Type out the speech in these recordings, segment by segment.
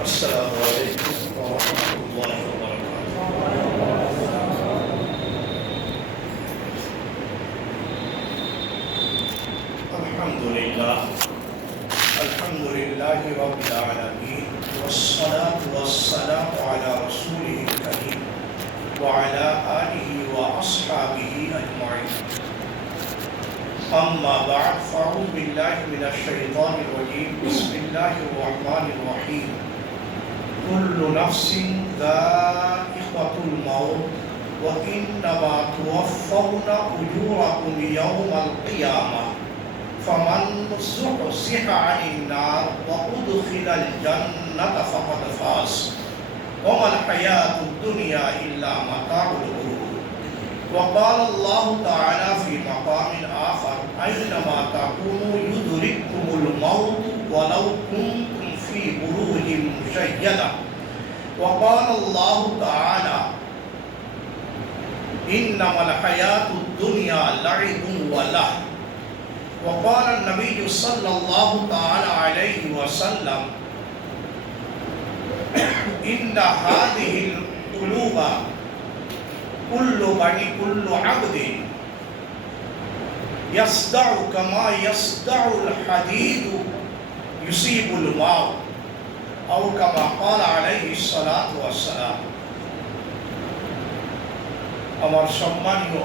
السلام عليكم ورحمة الله وبركاته. الحمد لله رب العالمين والصلاة والسلام على رسوله الكريم وعلى آله وأصحابه أجمعين. أما بعد فأعوذ بالله من الشيطان الرجيم. بسم الله الرحمن الرحيم. كل نفس ذائقة الموت وإنما توفون أجوركم يوم القيامة فمن زحزح عن النار وأدخل الجنة فقد فاز وما الحياة الدنيا إلا متاع الغرور. وقال الله تعالى في مقام آخر أينما تكونوا يدرككم الموت ولو كنتم في بروج مشيدة. وقال الله تعالى إنما الحياة الدنيا لعب ولهو. وقال النبي صلى الله تعالى عليه وسلم إن هذه القلوب كل عبد يصدع كما يصدع الحديد يصيب الماء أو كما قال عليه الصلاة والسلام. আমার সম্মানীয়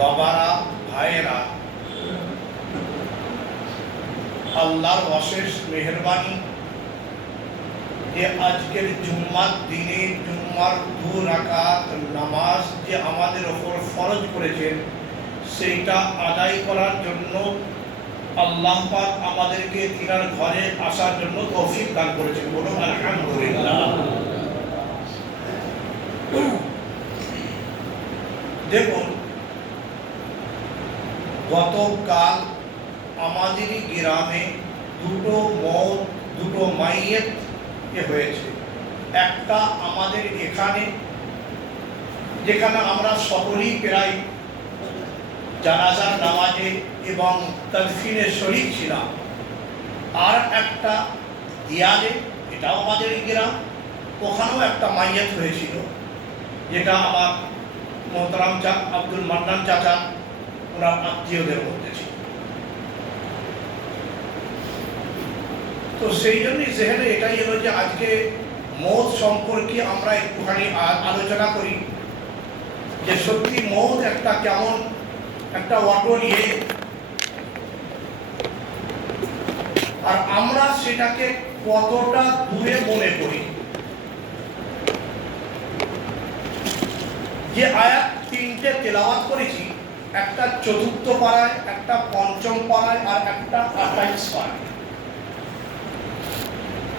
বাবারা, ভাইয়েরা, আল্লাহর অশেষ মেহেরবানি যে আজকের জুম্মার দিনে জুম্মার 2 রাকাত নামাজ যে আমাদের ওপর ফরজ করেছেন সেইটা আদায় করার জন্য আল্লাহ পাক আমাদেরকে তিনার ঘরে আসার জন্য তৌফিক দান করেছেন। বলুন আলহামদুলিল্লাহ। দেখুন, গতকাল আমাদেরই গ্রামে দুটো মাইয়েত হয়েছে। একটা আমাদের এখানে, যেখানে আমরা সকলেই প্রায় জানাজার নামাজে এবং তাদফিনে শরীক ছিলাম। আর একটা দিয়ালে, এটাও আমাদের গ্রাম, ওখানেও একটা মাইয়াত হয়েছিল, যেটা আমার মোহতারাম আব্দুল মান্নান চাচা ওনার আত্মীয়দের মধ্যে ছিল। তো সেই জন্যই যেখানে এটাই হলো যে আজকে মৌত সম্পর্কে আমরা একটুখানি আলোচনা করি যে সত্যি মৌত একটা কেমন একটা অটল আর আমরা সেটাকে কতটা দূরে মনে করি। যে আয়াত 3টে তেলাওয়াত করেছি, একটা 4র্থ পারায়, একটা 5ম পারায় আর একটা 28 পারায়।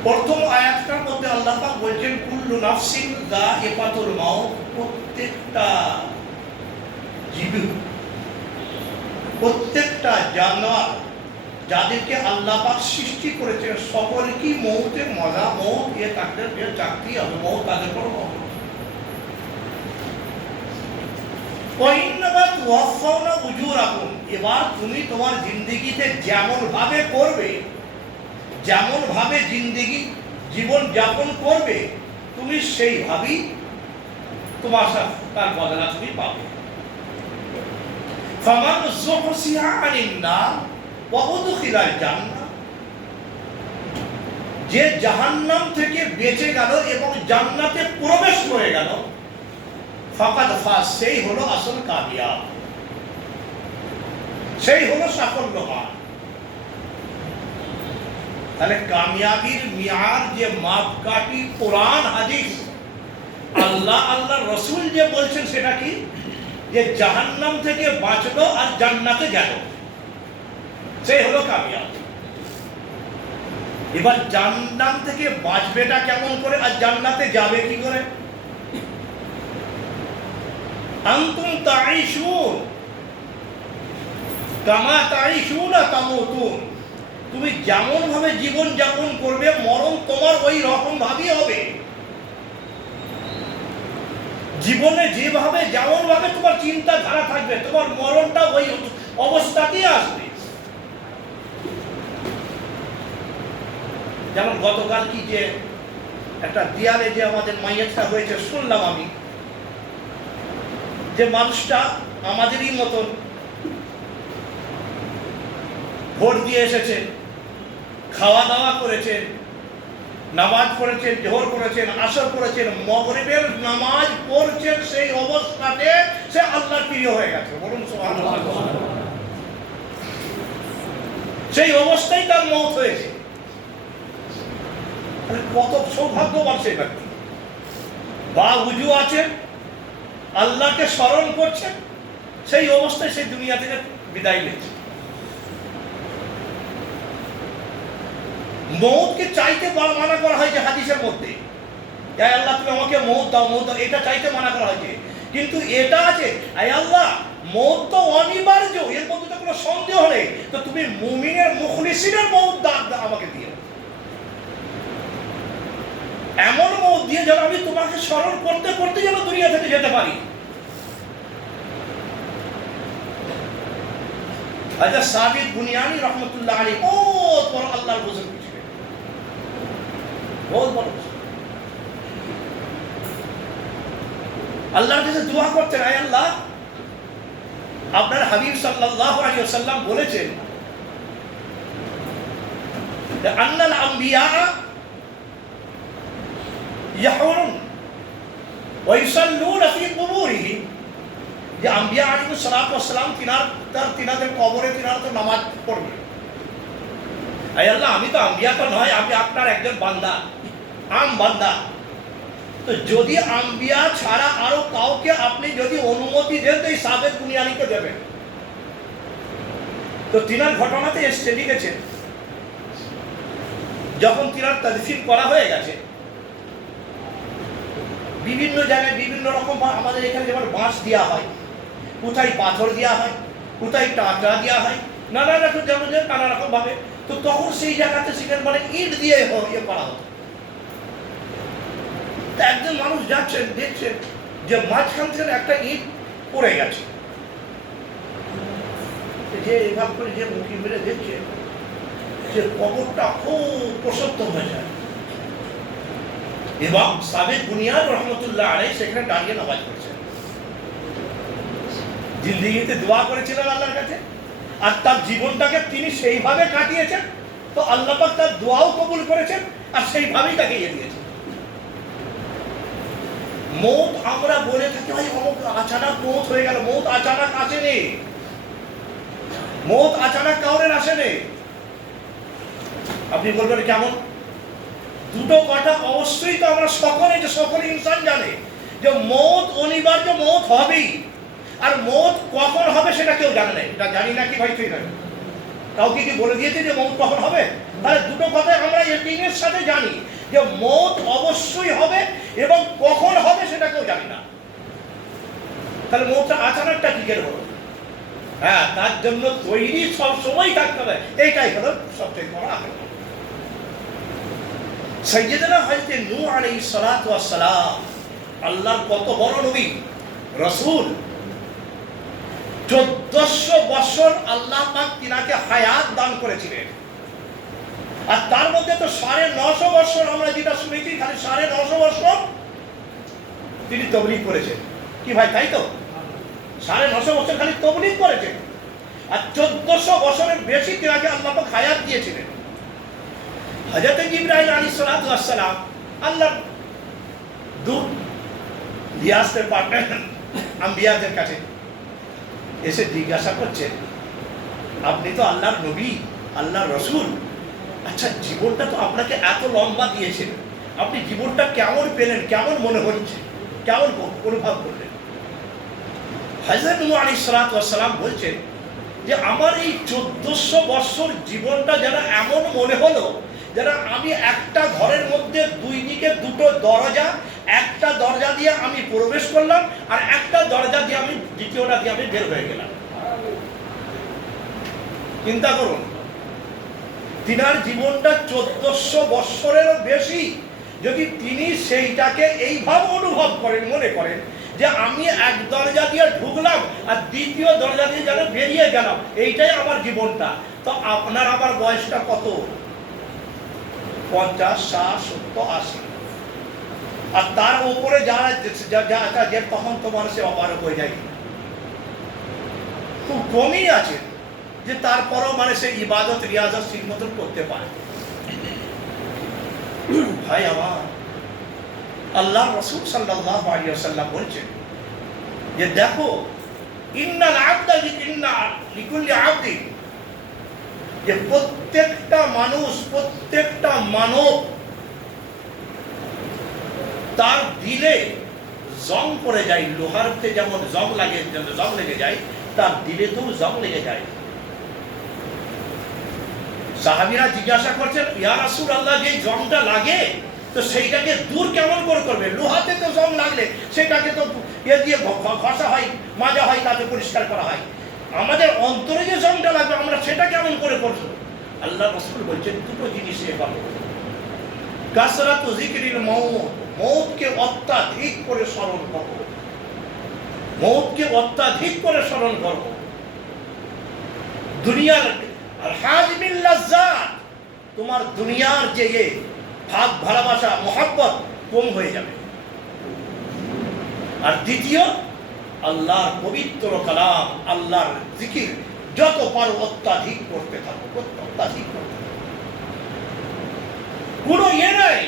প্রথম আয়াতটার মধ্যে আল্লাহ পাক বলছেন কুল্লু নাফসিন যায়িকাতুল মাউত, প্রত্যেকটা জীব, প্রত্যেকটা জানোয়ার যাদেরকে আল্লাহ পাক সৃষ্টি করেছেন সকলকেই মৌতের মজা, মৌত তাদের চাকরি হবে, মৌত তাদের পর হবে। এবার তুমি তোমার জিন্দেগিতে যেমন ভাবে করবে, যেমন ভাবে জীবন যাপন করবে, তুমি সেইভাবেই তোমার তার বদলা তুমি পাবে। ফামান যুহসিহা আনিন নার ওয়া উদখিলাল জান্নাহ, যে জাহান্নাম থেকে বেঁচে গেল এবং জান্নাতে প্রবেশ করে গেল, ফাকাদ ফাজ, সেই হলো আসল কামিয়াব, সেই হলো সাফল্যবান। তাহলে কামিয়াবির মিয়ার যে মাপকাঠি কোরআন হাদিস আল্লাহর রাসূল যে বলছেন সেটা কি? যে জাহান্নাম থেকে বাঁচলো আর জান্নাতে গেল, সেই হলো কামিয়াব। এবার জাহান্নাম থেকে বাঁচবেটা কেমন করে আর জান্নাতে যাবে কি করে? আনতুম তাঈশুন কামা তাঈশুনা তামুতুন, তুমি যেমন ভাবে জীবন যাপন করবে মরণ তোমার ওই রকম ভাবেই হবে। জীবনে যেভাবে যেমন ভাবে তোমার চিন্তাধারা থাকবে তোমার মরণটা ওই অবস্থাতেই আসবে। যেমন গতকাল কি যে একটা দেয়ালে যে আমাদের মাইয়াতটা হয়েছে, শুনলাম আমি যে মানুষটা আমাদেরই মতন ভোট দিয়ে এসেছেন, খাওয়া দাওয়া করেছেন, নামাজ পড়েছেন, জোহর করেছেন, আসর করেছেন, মাগরিবের নামাজ পড়ছেন, সেই অবস্থাতে সে আল্লাহর প্রিয় হয়ে গেছে। বলুন সুবহানাল্লাহ। সেই অবস্থায় তার মওত হয়েছে। কত সৌভাগ্যবান সেই ব্যক্তি। বা উজু আছেন, আল্লাহকে স্মরণ করছেন, সেই অবস্থায় সেই দুনিয়া থেকে বিদায় নিচ্ছে। মওতকে চাইতে মানা করা হয়েছে হাদিসের মধ্যে, আয় আল্লাহ তুমি আমাকে মওত দাও, মওত দাও, এটা চাইতে মানা করা হয়েছে। কিন্তু এটা আছে, আয় আল্লাহ মওত তো অনিবার্য, এর মধ্যে তো কোনো সন্দেহ নেই, তো তুমি মুমিনের মুখলিসিনের মওত আমাকে দিও, এমন মওত দিয়ে যেন আমি তোমাকে স্মরণ করতে করতে যেন দুনিয়া থেকে যেতে পারি। হযরত সাবিত বুনিয়ানি রহমতুল্লাহ আলাইহি বহুত বড় আল্লাহর বুজুর্গ ছিলেন, বহুত বড়। আল্লাহর কাছে দোয়া করতেন, আয় আল্লাহ আপনার হাবিব সাল্লাল্লাহু আলাইহি ওয়াসাল্লাম বলেছেন যে আন্নাল আম্বিয়া ইয়াহুরুন ওয়া ইউসাল্লুনা ফি কুবুরিহিম, যে আম্বিয়া আলাইহিস সালাতু ওয়াস সালাম তিনাদের কবরে তিনারা তো নামাজ পড়বে। আয় আল্লাহ আমি তো আম্বিয়া তো নয়, আমি আপনার একজন বান্দা, আম বান্দা, তো যদি আম্বিয়া ছাড়া আরো কাউকে আপনি যদি অনুমতি দেন তো এই সাবেক বুনিয়ানিকে দেবেন। তো তিনার ঘটনাতে এসে লিখেছেন, যখন তিনার তাদফিন করা হয়ে গেছে, বিভিন্ন জায়গায় বিভিন্ন রকম, আমাদের এখানে যেমন বাঁশ দেওয়া হয়, কোথায় পাথর দেওয়া হয়, কোথায় টাকা দেওয়া হয়, নানা রকম যেমন নানা রকম ভাবে, তো তখন সেই জায়গাতে সেখানে মানে ইট দিয়ে ইয়ে করা হতো। একজন মানুষ যাচ্ছেন, দেখছেন যে মাঝখান থেকে একটা ইট পড়ে গেছে, যে এভাবে করে যে মুখি মেরে দেখছে যে কবরটা খুব প্রশস্ত হয়ে যায়, এবং সাবেক বুনিয়াদ রহমতুল্লাহ আলাইহি সেখানে দাঁড়িয়ে নামাজ পড়ছেন, জিন্দেগিতে দোয়া করেছিলেন আল্লাহর কাছে, আর তার জীবনটাকে তিনি সেইভাবে কাটিয়েছেন, তো আল্লাহ পাক তার দোয়াও কবুল করেছেন, আর সেইভাবেই তাকে ইয়ে দিয়েছেন। মওত আমরা বলে থাকি ভাই অমুক আচানক মওত হয়ে গেল, মওত আচানক আসেনি, মওত আচানক কাউরের আসেনি। আপনি বলবেন কেমন? দুটো কথা অবশ্যই তো আমরা সকলে ইনসান জানে যে মওত অনিবার্য, মওত হবেই, আর মওত কখন হবে সেটা কেউ জানে না। এটা জানি না কি ভাই, তুই জানি কাউকে কি বলে দিয়েছে যে মওত কখন হবে? তাহলে দুটো কথা আমরা ইয়কিনের সাথে জানি যে মওত অবশ্যই হবে, এবং কখন হবে সেটা কেউ জানি না। তাহলে মওতটা আচানকটা কি করে হলো? হ্যাঁ, তার জন্য তৈরি সব সময় থাকতে হবে, এইটাই হলো সবচেয়ে বড় আমল। সাইয়্যিদনা হযরত নূহ আলাইহিস সালাতু ওয়াস সালাম, আল্লাহর কত বড় নবী রাসূল, 1400 বছর আল্লাহ পাক তিনাকে হায়াত দান করেছিলেন, আর তার মধ্যে তো 950 বছর আমরা যেটা শুনেছি, খালি 950 বছর তিনি তাবলীগ করেছেন। কি ভাই, তাই তো? 950 বছর খালি তাবলীগ করেছেন, আর 1400 বছরের বেশি তিনাকে আল্লাহ পাক হায়াত দিয়েছিলেন। হযরত জিবরাইল আলাইহিস সালাতু ওয়াস সালাম আল্লাহ দূত নিয়ে আসতে পারবেন আম্বিয়াদের কাছে, এসে জিজ্ঞাসা করছেন, আপনি তো আল্লাহর নবী, আল্লাহর রাসূল, আচ্ছা জীবনটা তো আপনাকে এত লম্বা দিয়েছেন, আপনি জীবনটা কেমন পেলেন, কেমন মনে হচ্ছে, কেমন অনুভব করলেন? হযরত নূহ আলাইহিস সালাতু ওয়াস সালাম বলছেন যে আমার এই 1400 বছর জীবনটা যেন এমন মনে হলো যেন আমি একটা ঘরের মধ্যে দুই দিকে দুটো দরজা, একটা দরজা দিয়ে আমি প্রবেশ করলাম, আর একটা দরজা দিয়ে আমি দ্বিতীয়টা দিয়ে আমি বের হয়ে গেলাম। চিন্তা করুন, তিনার জীবনটা 1400 বছরেরও বেশি, যদি তিনি সেইটাকে এইভাবে অনুভব করেন, মনে করেন যে আমি এক দরজা দিয়ে ঢুকলাম আর দ্বিতীয় দরজা দিয়ে যেন বেরিয়ে গেলাম, এইটাই আমার জীবনটা, তো আপনার আমার বয়সটা কত? 50, 60, 70, 80, আর তার উপরে যারা যে তখন তো মানুষে অপারক হয়ে যায়, খুব কমই আছে যে তারপরেও মানে সে ইবাদত রিয়াজত ঠিক মতন করতে পারে। ভাই আমার, আল্লাহ রাসূল সাল্লাল্লাহু আলাইহি ওয়াসাল্লাম বলছেন যে দেখো, ইন্নাল আবদা লিকুল্লি আবদিন, যে প্রত্যেকটা মানুষ, প্রত্যেকটা মানব তার দিলে জং পড়ে যায়, লোহারতে যেমন জং লেগে যায়, তার দিলে তো জং লেগে যায়। সাহাবীরা জিজ্ঞাসা করছেন, ইয়া রাসূলুল্লাহ, যে জংটা লাগে তো সেইটাকে দূর কেমন করে করবে? লোহাতে তো জং লাগলে সেটাকে তো দিয়ে ঘষা হয়, মাজা হয়, তাতে পরিষ্কার করা হয়। আমাদের অন্তরে যে জংটা লাগবে আমরা সেটা কেমন করে করবো? আল্লাহ রাসূল বলছেন দুটো জিনিস এভাবে, কাসরাতু যিকরিল মাউত, মৌতকে অত্যাধিক করে স্মরণ করো, মৌতকে অত্যাধিক করে স্মরণ করো। দুনিয়ার আর হাজমিল লাজ্জাত, তোমার দুনিয়ার যে ভাগ ভালোবাসা মহব্বত কম হয়ে যাবে। আর দ্বিতীয়, আল্লাহর পবিত্র কালাম, আল্লাহর জিকির যত পারো অত্যাধিক করতে থাকো, অত্যাধিক করতে থাকো। কোনো নাই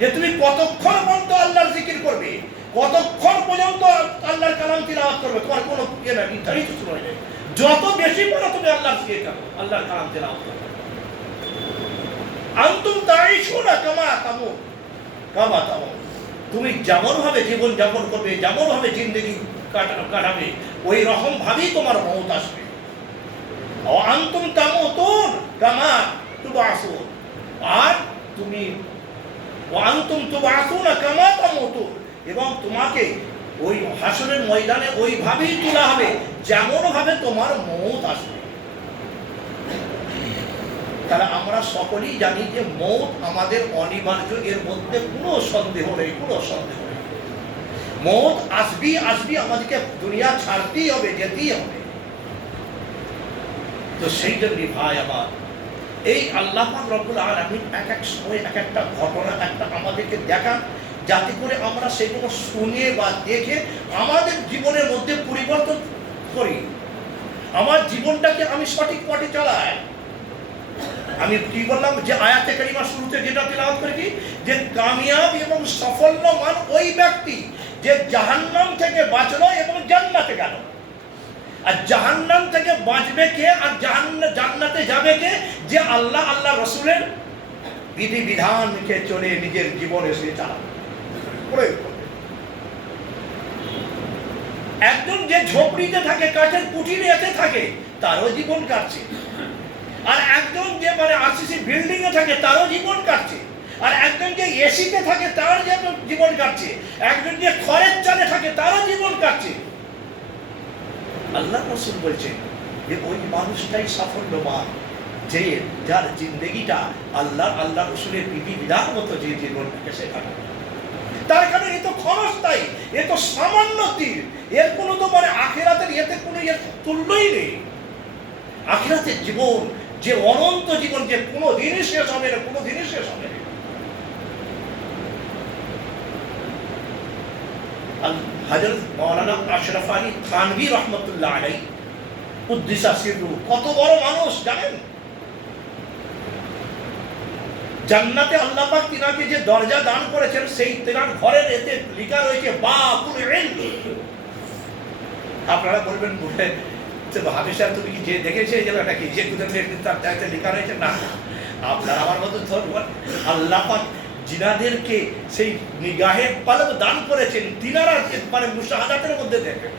যে তুমি কতক্ষণ পর্যন্ত আল্লাহর জিকির করবে, কতক্ষণ পর্যন্ত আল্লাহর কালাম তিলাওয়াত করবে, তোমার কোনো না, নির্ধারিত সময় নেই। যত বেশি পারো তুমি আল্লাহর জিকির করো, আল্লাহর কালাম তিলাওয়াত করো। আনতুম তাইশুনা কামা তামুত, তুমি যেমন ভাবে জীবন যাপন করবে, যেমন ভাবে জিন্দেগি কাটাবে, ওই রকম ভাবেই তোমার মওত আসবে। আনতুম তামুতুন কামা তুবাসুন, আর তুমি আনতুম তুবাসুনা কামা তামুতুন, এবং তোমাকে ওই হাসরের ময়দানে ওইভাবেই তোলা হবে যেমন ভাবে তোমার মওত আসবে। তাহলে আমরা সকলেই জানি যে মওত আমাদের অনিবার্য, এর মধ্যে কোনো সন্দেহ নেই, কোনো সন্দেহ নেই। মওত আসবি, আমাদেরকে দুনিয়া ছাড়তেই হবে, যেতেই হবে। তো সেই জন্য ভাই আমার, এই আল্লাহ পাক রব্বুল আলামিন এক এক সময় এক একটা ঘটনা একটা আমাদেরকে দেখান, যাতে করে আমরা সেগুলো শুনে বা দেখে আমাদের জীবনের মধ্যে পরিবর্তন করি, আমার জীবনটাকে আমি সঠিক পথে চালাই। আমি কি বললাম যে আয়াতে কারিমা শুরুতে যেটা তেলাওয়াত করেছি, যে কামিয়াব এবং সফলমান ওই ব্যক্তি যে জাহান্নাম থেকে বাঁচলো এবং জান্নাতে গেল। আর জাহান্নাম থেকে বাঁচবে কে আর জান্নাতে যাবে কে? যে আল্লাহ রাসূলের বিধি বিধানকে চলে নিজের জীবনে সে চালাবে, প্রয়োগ করবে। একজন যে ঝোপড়িতে থাকে, কাঠের কুটিরে থাকে, তারও জীবন কাটছে। আর একজন যে মানে আরসিসি বিল্ডিং এ থাকে, তারও জীবন কাটছে। আর একজন যে এসিতে থাকে, তার জীবন কাটছে। একজন যে খড়ের চালে থাকে, তারও জীবন কাটছে। আল্লাহ রাসূল বলছেন যে ওই মানুষটাই সাফল্যবান, যে যার জিন্দেগিটা আল্লাহ রাসূলের বিধি বিধান মতো যে জীবনটাকে সে কাটাবে। তার কারণে এ তো ক্ষণস্থায়ী, এ তো সামান্য তীর, এর কোনো তো মানে আখিরাতের এতে কোনো এর তুল্যই নেই। আখিরাতের জীবন যে অনন্ত জীবন, যে কোনো দিনই শেষ হবে না, কোনো দিনই শেষ হবে না। হযরত মাওলানা আশরাফ আলী থানভী রাহমাতুল্লাহ আলাইহি কুদ্দিসা সিররু, কত বড় মানুষ জানেন? জান্নাতে আল্লাহ পাক তিনাকে যে দরজা দান করেছেন, সেই তিনার ঘরের এতে লেখা রয়েছে বাবুল ইলম। আপনারা বলবেন বলে হামেশা তুমি কি যে দেখেছে এই জায়গাটা কি যে তার চাইতে লেখা রয়েছে? না, আপনার আমার মতো ধরুন, আল্লাহ পাক জিনাদেরকে সেই নিগাহের কলব দান করেছেন, তিনারা মানে মুশাহাদাতের মধ্যে দেখেন।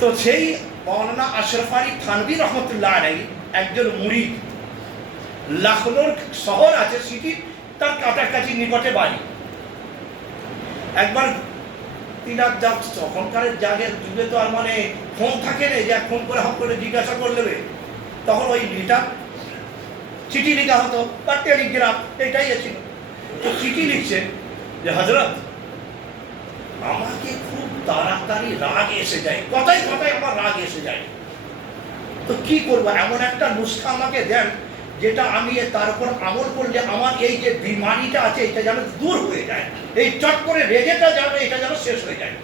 তো সেই মাওলানা আশরাফ আলী থানভী রহমতুল্লাহ আলাইহি একজন মুরিদ, লখনৌর শহর আছে সিটি, তার কাছাকাছি নিকটে বাড়ি। একবার তিনার তখনকার যুগে তো আর মানে ফোন থাকে না যে ফোন করে হক করে জিজ্ঞাসা করে নেবে, তখন ওই লিটার চিঠি লেখা হতো বা টেলিগ্রাফ, এটাই ছিল। তো চিঠি লিখছে যে হযরত, আমাকে খুব তাড়াতাড়ি রাগ এসে যায়, কথায় কথায় আমার রাগ এসে যায়, তো কি করবো, এমন একটা নুসখা আমাকে দেন যেটা আমি তার উপর আমল করলে আমার এই যে বিমারিটা আছে এটা যেন দূর হয়ে যায়, এই চট করে রেগেটা যেন এটা যেন শেষ হয়ে যায়।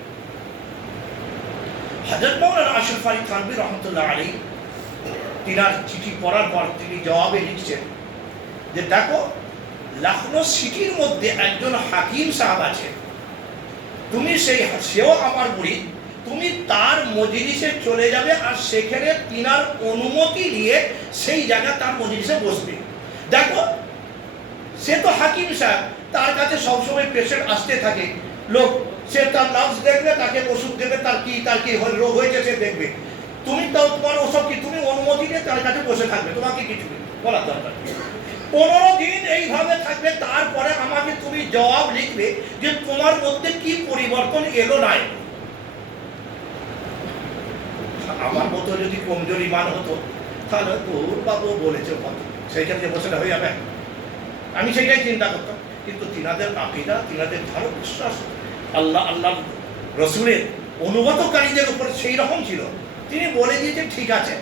হযরত মাওলানা আশরাফ আলী থানভী রহমতুল্লাহ আলাইহি তিনার চিঠি পড়ার পর তিনি জবাবে লিখছেন যে দেখো, লখনৌ সিটির মধ্যে একজন হাকিম সাহেব আছে, তুমি সেও আমার মুরিদ, তুমি তার মজলিসে চলে যাবে আর সেখানে তিনার অনুমতি নিয়ে সেই জায়গা তার মজলিসে বসবে। দেখো, সে তো হাকিম সাহেব, তার কাছে সবসময় পেশেন্ট আসতে থাকে, লোক, সে তার নার্স দেখবে, তাকে ওষুধ দেবে, তার কি রোগ হয়েছে সে দেখবে। তুমি তো তোমার ওসব কি, তুমি অনুমতি নিয়ে তার কাছে বসে থাকবে, তোমাকে কিছু বলার দরকার। 15 দিন এইভাবে থাকবে, তারপরে আমাকে তুমি জবাব লিখবে যে তোমার মধ্যে কি পরিবর্তন এলো না এলো। আমার মতো যদি কমজোরি মান হতো তাহলে তোর বাবু বলেছে সেইখানে বসে হয়ে যাবে, আমি সেটাই চিন্তা করতাম। কিন্তু তিনাদের আকীদা, তিনাদের ধারক বিশ্বাস আল্লাহ রসুলের অনুগতকারীদের উপর সেই রকম ছিল। তিনি বলে দিয়েছেন ঠিক আছে,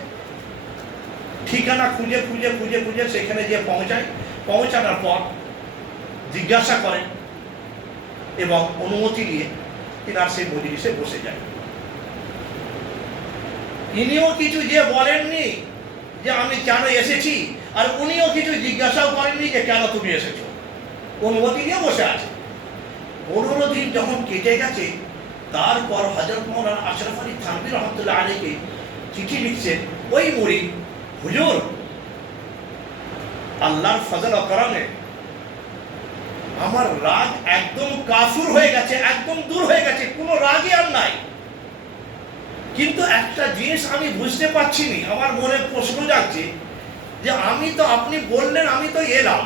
ঠিকানা খুঁজে খুঁজে খুঁজে খুঁজে সেখানে গিয়ে পৌঁছানোর পর জিজ্ঞাসা করেন এবং অনুমতি নিয়ে তিনার সেই মজলিসে বসে যায়। ইনিও কিছু যে বলেননি যে আমি কেন এসেছি, আর উনিও কিছু জিজ্ঞাসাও করেননি যে কেন তুমি এসেছো, অনুমতি নিয়ে বসে আছে। 15 দিন যখন কেটে গেছে, তারপর হযরত মাওলানা আশরাফ আলী থানভী রহমতুল্লাহ আলাইহি চিঠি লিখছেন, ওই মুরিদ, হুজুর, আল্লাহর ফজল ও করমে আমার রাগ একদম কাফুর হয়ে গেছে, একদম দূর হয়ে গেছে, কোনো রাগই আর নাই। কিন্তু একটা জিনিস আমি বুঝতে পারছি না, আমার মনে প্রশ্ন জাগছে যে আমি তো, আপনি বললেন আমি তো এলাম,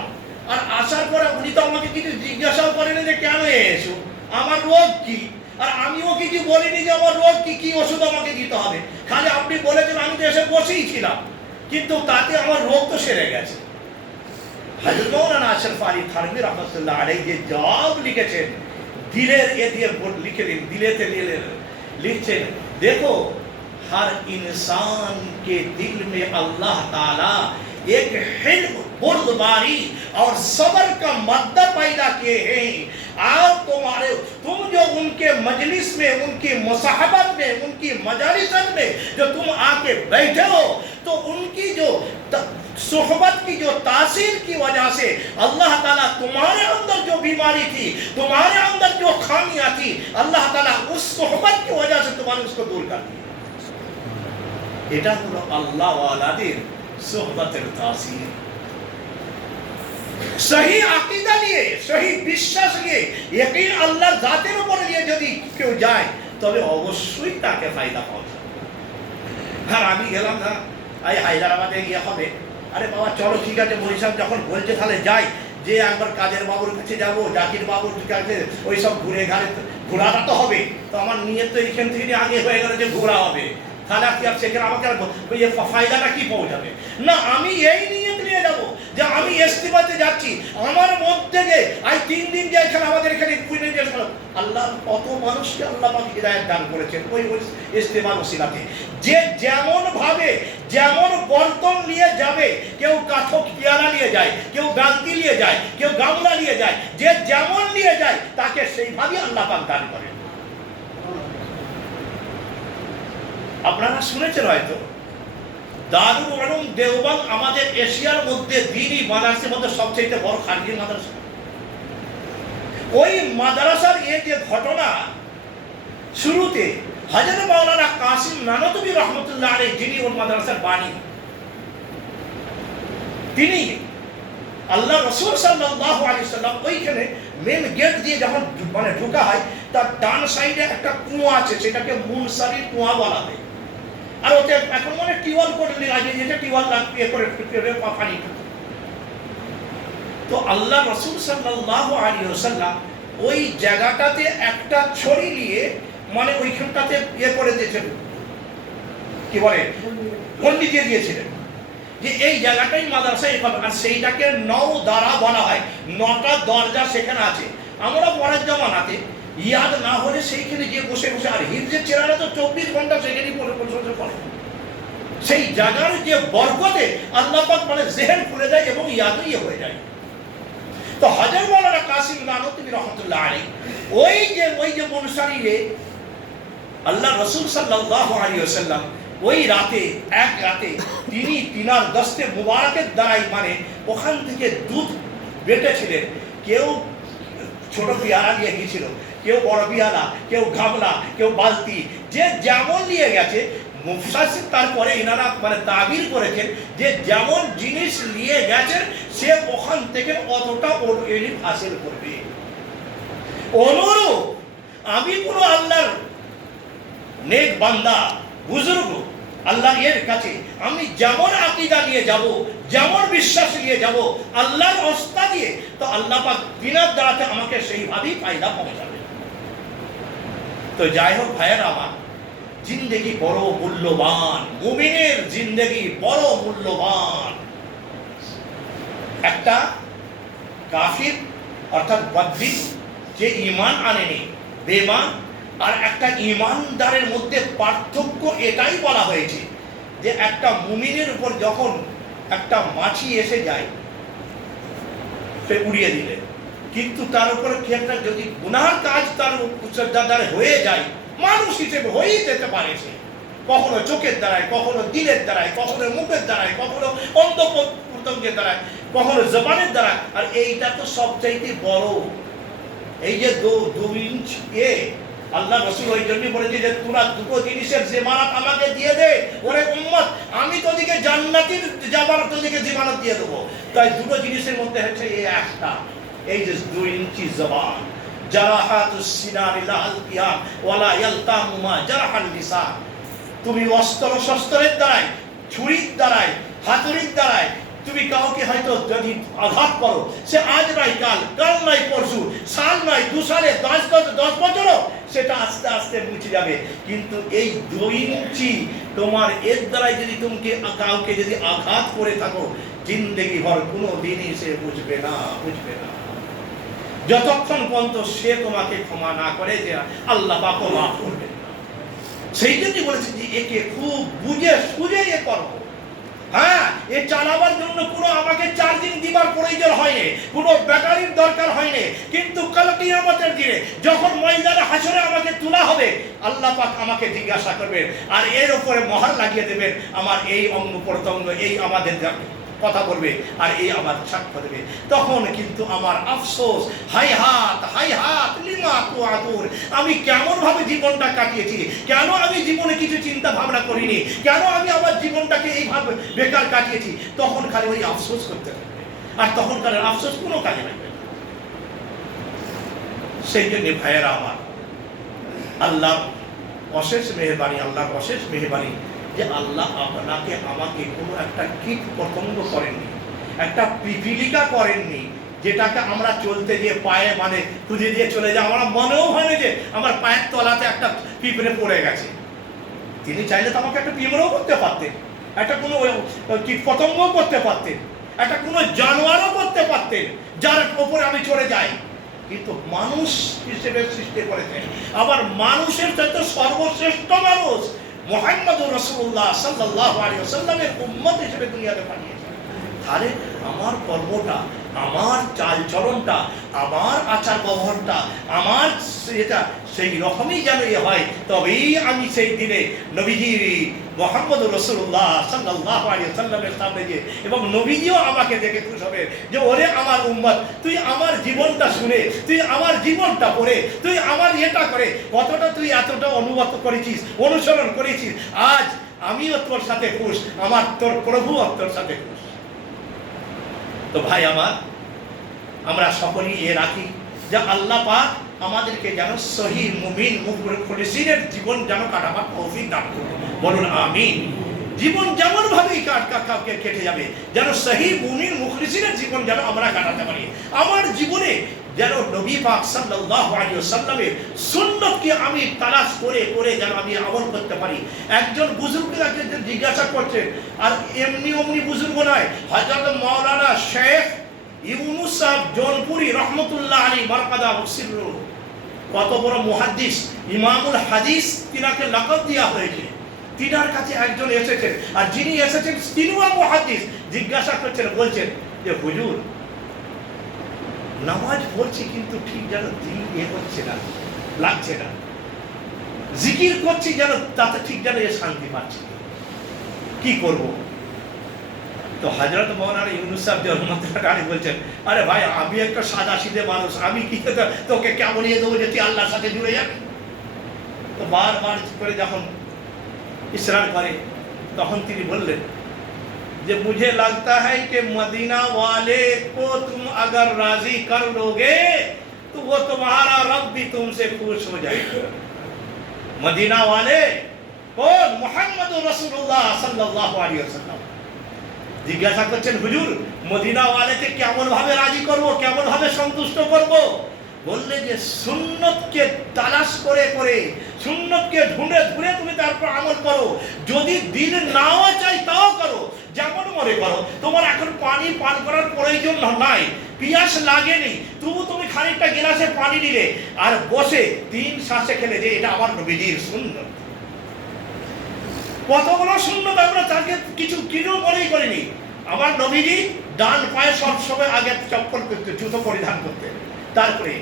আর আসার পরে উনি তো আমাকে কিছু জিজ্ঞাসাও করেনি যে কেন এসো, আমার রোগ কি, আর আমিও কিছু বলিনি যে আমার রোগ কি, কি ওষুধ আমাকে দিতে হবে। খালি আপনি বলেছেন, আমি তো এসে বসেই ছিলাম, কিন্তু তাতে আমার রোগ তো সেরে গেছে। হযরত মাওলানা আশরাফ আলী থানভী রহমতুল্লাহ আলাইহি যে জবাব লিখেছেন, দিলের এ দিয়ে লিখে দিন, দিলেতে लिखते देखो हर इंसान के दिल में अल्लाह ताला एक हिल्म, बुर्दबारी और सब्र का मद्दा पैदा किए हैं। आप तुम जो उनके मजलिस में, उनकी मुसाहबत में, उनकी मजालिसत में जो तुम आके बैठे हो, तो उनकी जो सोहबत की जो तासीर की वजह से अल्लाह ताला तुम्हारे अंदर जो बीमारी थी, तुम्हारे अंदर जो खामियां थी, अल्लाह ताला उस सोहबत की वजह से तुम्हारे उसको दूर कर दिया। এটা হলো আল্লাহ ওয়ালাদের সোহবতের তাসির। সহি আকীদা নিয়ে, সহি বিশ্বাস নিয়ে, ইয়াকিন আল্লাহর জাতের উপর নিয়ে যদি কেউ যায়, তবে অবশ্যই তাকে ফায়দা পাওয়া যাবে। আর আমি গেলাম না, এই হায়দ্রাবাদে গিয়ে হবে, আরে বাবা চলো ঠিক আছে, মরিসাম যখন বলছে তাহলে যাই, যে একবার কাজের বাবুর কাছে যাবো, জাকির বাবুর কাছে, ওই সব ঘোরাটা তো হবে। তো আমার নিয়ত তো এইখান থেকে আগে হয়ে গেল যে ঘোরা হবে, তাহলে কি আর সেখানে আমাকে ফায়দাটা কি পৌঁছাবে না। আমি এই নিয়ত নিয়ে যাবো যে আমি ইস্তেমাতে যাচ্ছি, আমার মধ্যে যে 3 দিন যে এখানে আমাদের এখানে আল্লাহ কত মানুষকে আল্লাহ পাক হিদায়াত দান করেছেন ওই ইস্তেমার ওসিলাতে। যে যেমন ভাবে যেমন বর্তন নিয়ে যাবে, কেউ কাঠক পেয়ালা নিয়ে যায়, কেউ বালতি নিয়ে যায়, কেউ গামলা নিয়ে যায়, যে যেমন নিয়ে যায় তাকে সেইভাবেই আল্লাহ পাক দান করেন। আপনারা শুনেছেন হয়তো, দারুল উলুম দেওবন্দ আমাদের এশিয়ার মধ্যে দ্বীনি মাদ্রাসার মধ্যে সবচেয়ে বড় খানগি মাদ্রাসা। ওই মাদ্রাসার এই যে ঘটনা, শুরুতে হযরত মাওলানা কাসিম নানতুবি রহমতুল্লাহ আলাইহি, যিনি ওই মাদ্রাসার বাণী, তিনি আল্লাহ রাসূল সাল্লাল্লাহু আলাইহি সাল্লাম ওইখানে মেন গেট দিয়ে যখন মানে ঢোকা হয়, তার ডান সাইডে একটা কুয়া আছে, সেটাকে মুনসারি কুয়া বলা হয়। আর ওতে এখন মানে টিউবওয়েল করে লাগে, যেটা টিউবওয়েল লাগিয়ে করে পানি। তো আল্লাহ রাসূল সাল্লাল্লাহু আলাইহি ওয়াসাল্লাম ওই জায়গাটাতে একটা ছড়ি নিয়ে মানে ওইখানটাতে করে দিয়েছেন, কি বলে, গন্ডি দিয়ে দিয়েছিলেন যে এই জায়গাটাই মাদ্রাসা। আর সেইটাকে 9 দ্বারা বলা হয়, 9টা দরজা সেখানে আছে। আমরা পরের জামানাতে ইয়াদ না হলে সেইখানে গিয়ে বসে বসে, আর হিফজের চেরারা তো 24 ঘন্টা সেখানেই বসে বসে পড়ে, সেই জায়গার যে বরকতে আল্লাহ পাক মানে জেহেন খুলে যায় এবং ইয়াদই হয়ে যায়। তো হযরত মাওলানা কাসিম নানতুবি রহমাতুল্লাহ আলাইহি ওই যে মুনসারিরে আল্লাহ রাসূল সাল্লাল্লাহু আলাইহি ওয়াসাল্লাম ওই রাতে এক রাতে তিনি তিনার দস্তে মুবারকের দ্বারাই মানে ওখান থেকে দুধ বেটেছিলেন। কেউ ছোট পিয়ারা নিয়ে গিয়েছিল, কেউ বড় পিয়ারা, কেউ গামলা, কেউ বালতি, যে যেমন নিয়ে গেছে। মুফাসসির তারপরে এনারা মানে তাবির করেছেন যে যেমন জিনিস নিয়ে গেছেন সে ওখান থেকে অতটা এলিম হাসিল করবে। অনুরূপ আমি কোনো আল্লাহর নেক বান্দা বুজুর্গ আল্লাহ এর কাছে আমি যেমন আকীদা নিয়ে যাব, যেমন বিশ্বাস নিয়ে যাব আল্লাহর ওস্তা দিয়ে, তো আল্লাহ পাক বিনার দ্বারাতে আমাকে সেইভাবেই ফায়দা পৌঁছাবে। তো যাই হোক ভাইয়েরা আমার, জিন্দেগি বড় মূল্যবান, মুমিনের জিন্দেগি বড় মূল্যবান। একটা কাফির অর্থাৎ বদ্দিন যে ঈমান আনেনি, বেঈমান, আর একটা ঈমানদারের মধ্যে পার্থক্য এটাই বলা হয়েছে যে একটা মুমিনের উপর যখন একটা মাছি এসে যায় সে উড়িয়ে দিলে, কিন্তু তার উপরে কি একটা যদি গুনাহর কাজ তার দ্বারা হয়ে যায়, মানুষ হিসেবে হয়েই যেতে পারে সে, কখনো চোখের দ্বারায়, কখনো দিলের দ্বারায়, কখনো মুখের দ্বারায়, কখনো অন্ধ প্রত্যঙ্গের দ্বারায়, কখনো জবানের দ্বারা। আর এইটা তো সবচাইতে বড়, এই যে 2 ইঞ্চ আল্লাহ রাসূল ওই জন্য বলেছে যে তোরা দুটো জিনিসের জিমানত আমাকে দিয়ে দে, ওরে উম্মত আমি তোদিকে জান্নাতের যাবার তোদিকে জিমানত দিয়ে দেবো। তাই দুটো জিনিসের মধ্যে হচ্ছে এই একটা, এই যে 2 ইঞ্চি জবান, জারাহাতুস সিনানি লাল কিয়াম ওয়ালা ইয়ালতামু মা জারাহাল লিসান। তুমি অস্ত্র শস্ত্রের দ্বারাই, ছুরির দ্বারাই, হাতুড়ির দ্বারাই তুমি কাউকে হয়তো যদি আঘাত করো, সে আজ নয় কাল, কাল নয় পরশু, সাল নয় 2 সালে, 10 বছরও সেটা আস্তে আস্তে মুছে যাবে। কিন্তু এই 2 ইঞ্চি তোমার এর দ্বারাই যদি তুমি কাউকে যদি আঘাত করে থাকো, জিন্দেগি ভর কোনো দিনই সে বুঝবে না। যতক্ষণ পর্যন্ত সে তোমাকে ক্ষমা না করে যে আল্লাহ পাক মাফ করবে না। সেই জন্যই বলেছে যে একে খুব বুঝে সুঝে এ করো। হ্যাঁ, এ চালাবার জন্য কোনো আমাকে চার্জিং দিবার প্রয়োজন হয়নি, কোনো ব্যাটারির দরকার হয়নি। কিন্তু কাল কিয়ামতের দিনে যখন ময়দানে হাসরে আমাকে তোলা হবে, আল্লাহ পাক আমাকে জিজ্ঞাসা করবেন আর এর উপরে মোহর লাগিয়ে দেবেন, আমার এই অঙ্গ প্রত্যঙ্গ এই আমাদের কথা বলবে আর এই আমার সাক্ষ্য দেবে। তখন কিন্তু আমার আফসোস, হাইহাত লিমা তুআদুর, আমি কেমন ভাবে জীবনটা কাটিয়েছি, কেন আমি জীবনে কিছু চিন্তা ভাবনা করিনি, কেন আমি আমার জীবনটাকে এইভাবে বেকার কাটিয়েছি, তখন খালি ওই আফসোস করতে হবে। আর তখনকার আফসোস কোনো কাজে লাগবে না। সেই জন্য ভাইয়েরা আমার, আল্লাহ অশেষ মেহেরবানি, আল্লাহর অশেষ মেহেরবানি যে আল্লাহ আপনাকে আমাকে কোনো একটা কীট পতঙ্গ করেননি, একটা পিপিলিকা করেননি যেটাকে আমরা চলতে গিয়ে পায়ে মানে খুঁজে দিয়ে চলে যাই, আমার মনেও হয়নি যে আমার পায়ের তলাতে একটা পিঁপড়ে পড়ে গেছে। তিনি চাইলে তো আমাকে একটা পিঁপড়েও করতে পারতেন, একটা কোনো কীট পতঙ্গও করতে পারতেন, একটা কোনো জানোয়ারও করতে পারতেন যার উপরে আমি চলে যাই। কিন্তু মানুষ হিসেবে সৃষ্টি করেছেন, আবার মানুষের চাইতে সর্বশ্রেষ্ঠ মানুষ মুহাম্মদুর রাসূলুল্লাহ সাল্লাল্লাহু আলাইহি ওয়াসাল্লামের উম্মত হিসেবে দুনিয়াতে পাঠিয়েছেন। তাহলে আমার কর্মটা, আমার চালচলনটা, আমার আচার ব্যবহারটা, আমার সেটা সেই রকমই যেন হয়, তবেই আমি সেই দিনে নবীজি মুহাম্মদুর রাসূলুল্লাহ সাল্লাল্লাহু আলাইহি ওয়াসাল্লামের সামনে গিয়ে, এবং নবীজিও আমাকে দেখে খুশি হবে যে ওরে আমার উম্মত, তুই আমার জীবনটা শুনে, তুই আমার জীবনটা পড়ে, তুই আমার এটা করে কতটা তুই এতটা অনুভব করেছিস, অনুসরণ করেছিস, আজ আমিও তোর সাথে খুশ, আমার তোর প্রভুও তোর সাথে খুশ। তো ভাই আমার, আমরা সকলেই এ রাখি যে আল্লাহ পাক আমাদেরকে যেন সহি মুমিন মুখলিসিনের জীবন যেন কাটাবার তৌফিক দান করুন, বলুন আমিন। জীবন যেমন ভাবেই কেটে যাবে, যেন সহি মুমিন মুখলিসিনের জীবন যেন আমরা কাটাতে পারি। আমার জীবনে যেন নবী পাক সাল্লাল্লাহু আলাইহি ওয়াসাল্লামের সুন্নতকে আমি তালাশ করে করে যেন আমি আমল করতে পারি। একজন বুজুর্গরা জিজ্ঞাসা করছেন, আর এমনি অমনি বুজুর্গ নয়, হযরত মাওলানা শেখ ইউনুস সাহেব জৌনপুরি রহমতুল্লাহ আলাইহি মারকাদা ওয়াসিররু, কত বড় মুহাদ্দিস, ইমামুল হাদিস, তিনাকে লকব দেওয়া হয়েছে। তিনার কাছে একজন এসেছেন, আর যিনি এসেছেন তিনিও মুহাদ্দিস। জিজ্ঞাসা করছেন, বলছেন যে হুজুর নামাজ পড়ছি কিন্তু ঠিক যেন দিল হচ্ছে না, লাগছে না, জিকির করছি যেন তাতে ঠিক যেন শান্তি পাচ্ছি, কি করব? তো হযরত মাওলানা ইউনূস সাহেব রহমাতুল্লাহ আলাইহি বলছেন, আরে ভাই আমি একটা সাদা সিধে মানুষ, আমি কি তোকে কেমন বলিয়ে দেবো যে তুই আল্লাহর সাথে জুড়ে যাবি? তো বারবার করে যখন ইসরার করে তখন তিনি বললেন যে মুঝে लगता है कि मदीना वाले को तुम अगर राजी कर लोगे तो वो तुम्हारा रब भी तुमसे खुश हो जाएगा। मदीना वाले कौन? मुहम्मद रसूलुल्लाह सल्लल्लाहु अलैहि वसल्लम। জিজ্ঞাসা করছেন, হুজুর মদিনা ওয়ালাকে কেমন ভাবে রাজি করব, কেমন ভাবে সন্তুষ্ট করব? বললে যে সুন্নতকে তালাশ করে করে, সুন্নতকে ঢুঁড়ে ঢুঁড়ে তুমি তারপর আমল করো, যদি দিন নাও চাই তাও করো, যেমন মনে করো তোমার এখন পানি পান করার প্রয়োজন নাই, পিয়াস লাগেনি, তবু তুমি খানিকটা গ্লাসে পানি নিলে আর বসে 3 শ্বাসে খেলে যে এটা আমার নবীজির সুন্নত। কতগুলো সুন্নত আমরা তাকে কিছু মনেই করিনি। আমার নবীজি ডান পায়ে সবসময় আগে চপ্পল করতে, জুতো পরিধান করতেন, তারপরে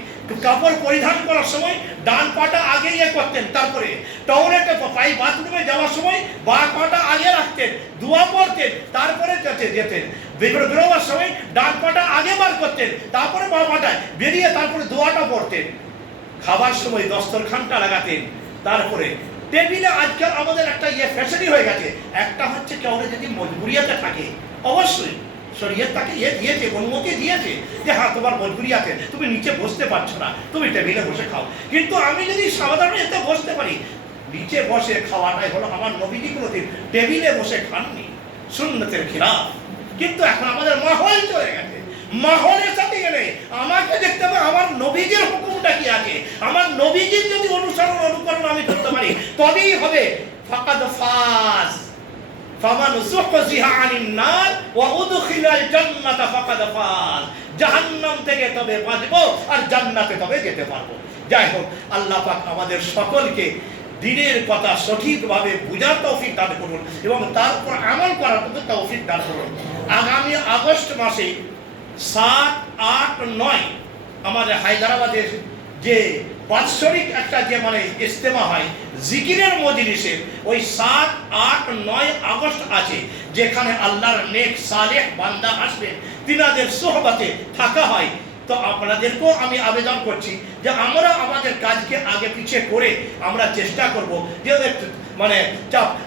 কাপড় পরিধান করার সময় ডান পাটা আগে করতেন, তারপরে টয়লেটে বাথরুমে যাওয়ার সময় বাঁ পাটা আগে রাখতেন, দোয়া পড়তেন, তারপরে যেতেন, বেরোবার সময় ডান পাটা আগে বার করতেন, তারপরে বাঁ পাটায় বেরিয়ে তারপরে দোয়াটা পড়তেন, খাবার সময় দস্তরখানটা লাগাতেন, তারপরে টেবিলে আজকাল আমাদের একটা ফ্যাশনই হয়ে গেছে, একটা হচ্ছে কেউ যদি মজবুরিয়াতে থাকে, অবশ্যই শরীয়ত তাকে দিয়েছে, অনুমতি দিয়েছে যে হ্যাঁ তোমার মজবুরি আছে, তুমি নিচে বসতে পারছো না, তুমি টেবিলে বসে খাও। কিন্তু আমি যদি সাধারণ এতে বসতে পারি, নিচে বসে খাওয়াটাই হলো আমার নবীজি কোনোদিন টেবিলে বসে খাননি, সুন্নতের খিলাফ। কিন্তু এখন আমাদের মাহল চলে গেছে, মাহলের সাথে গেলে আমাকে দেখতে হবে আমার নবীজির হুকুমটা কি আছে, আমার নবীজির যদি অনুকরণ আমি করতে পারি তবেই হবে ফাকাদ ফাজ, ফামান যুহজিহা আনিন নার ওয়া উদখিলাল জান্নাতা ফাকাদ ফাজ। জাহান্নাম থেকে তবে বাঁচবো আর জান্নাতে তবে যেতে পারবো। যাই হোক, আল্লাহ পাক আমাদের সকলকে দ্বীনের কথা সঠিকভাবে বুঝার তৌফিক দান করুন এবং তার উপর আমল করার তৌফিক দান করুন। আগামী আগস্ট মাসে 7, 8, 9 আমাদের হায়দ্রাবাদের যে বাৎসরিক একটা যে মানে ইজতেমা হয় জিকিরের মজলিসে, ওই 7, 8, 9 আগস্ট আছে, যেখানে আল্লাহর নেক সালেহ বান্দা আসবেন, তিনাদের সোহবতে থাকা হয়। তো আপনাদেরকেও আমি আবেদন করছি যে আমরা আমাদের কাজকে আগে পিছিয়ে করে আমরা চেষ্টা করব যে মানে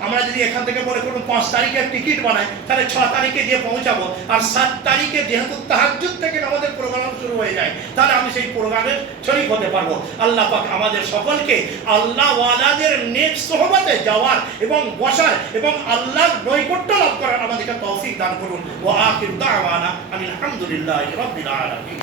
আমরা যদি এখান থেকে বলে কোনো 5 তারিখের টিকিট বানাই, তাহলে 6 তারিখে গিয়ে পৌঁছাবো, আর 7 তারিখে যেহেতু তাহাজ্জুদ থেকে আমাদের প্রোগ্রাম শুরু হয়ে যায়, তাহলে আমি সেই প্রোগ্রামের শরীক হতে পারবো। আল্লাহ পাক আমাদের সকলকে আল্লাহ ওয়ালাদের নেক সোহবতে যাওয়ার এবং বসার এবং আল্লাহর নৈকট্য লাভ করার আমাদেরকে তৌফিক দান করুন। ওয়া আখিরু দাওয়ানা আলহামদুলিল্লাহি রাব্বিল আলামিন।